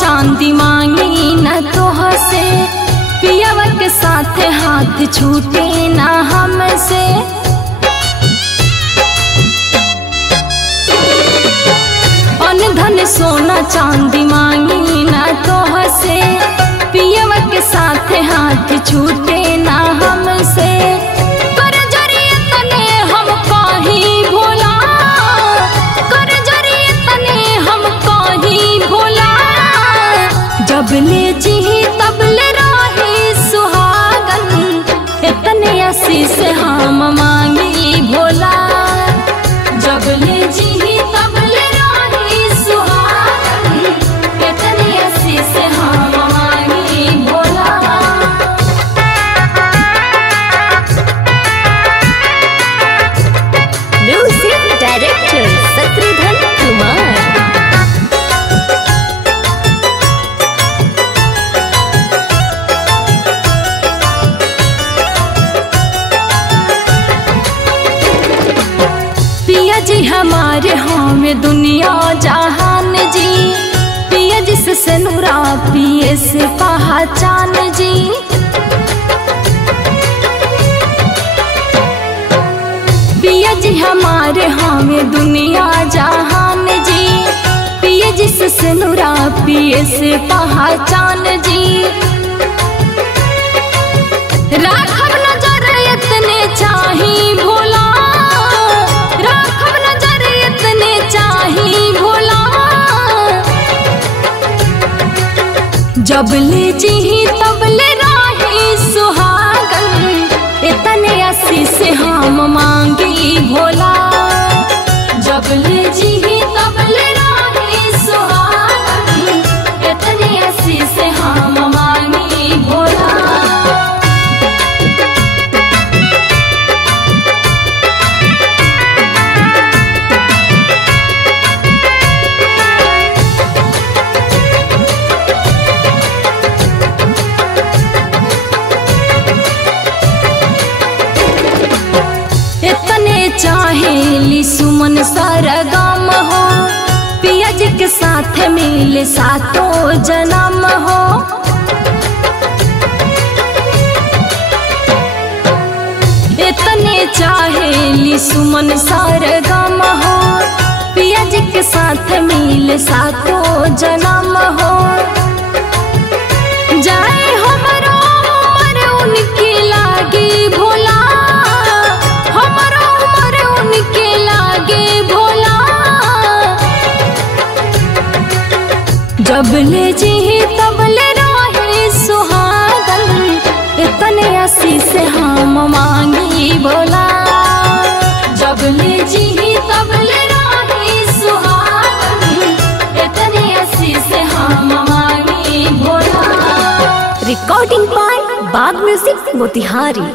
चांदी मांगी न तोह से, पियवा के साथ हाथ छूटे ना हमसे। अन धन सोना चांदी मांगी न तोह से, पियवा के साथ हाथ छूटे ना हमसे। कर जरिए तने हम कहीं भोला, कर जरिए तने हम कहीं भोला। जब ले जी तब ले रही सुहागन, इतने आशीष हम मांगी भोला। जब ले जी तब ले रही सुहागन, इतने आशीष हम मांगी भोला। Music director Shatrughan Kumar. पिया जी हमारे हमें दुनिया जहान जी, पिया जी से सनुरा पिए से पहचान जी। पिया जी हमारे हमें दुनिया जहान जी, पिया जी से सनुरा पिए से पहचान जी। राखब नजर इतने चाही भोला, राखब नजर इतने चाही भोला। जब ले जी तब ले राही सुहागन, इतने आशीष हम मांगी भोला। जब ले जी तब ले राही सुहागन, इतने आशीष हम मांगी भोला। इतने चाहेली सुमन सरगम हो, पिया जी के साथ मिले सातों जन्म हो। इतने चाहेली सुमन सरगम हो, पिया जी के साथ मिले सातों जन्म हो। जाए हमरो उम्र उनकी लागी भोला, हमरो उम्र उनके लागे भोला। जब ले जी तब ले रही सुहागन, इतने आशीष हम मांगी भोला। जब ले जी तब ले रही सुहागन, इतने आशीष हम मांगी भोला। रिकॉर्डिंग बाय बाग म्यूजिक मोतिहारी।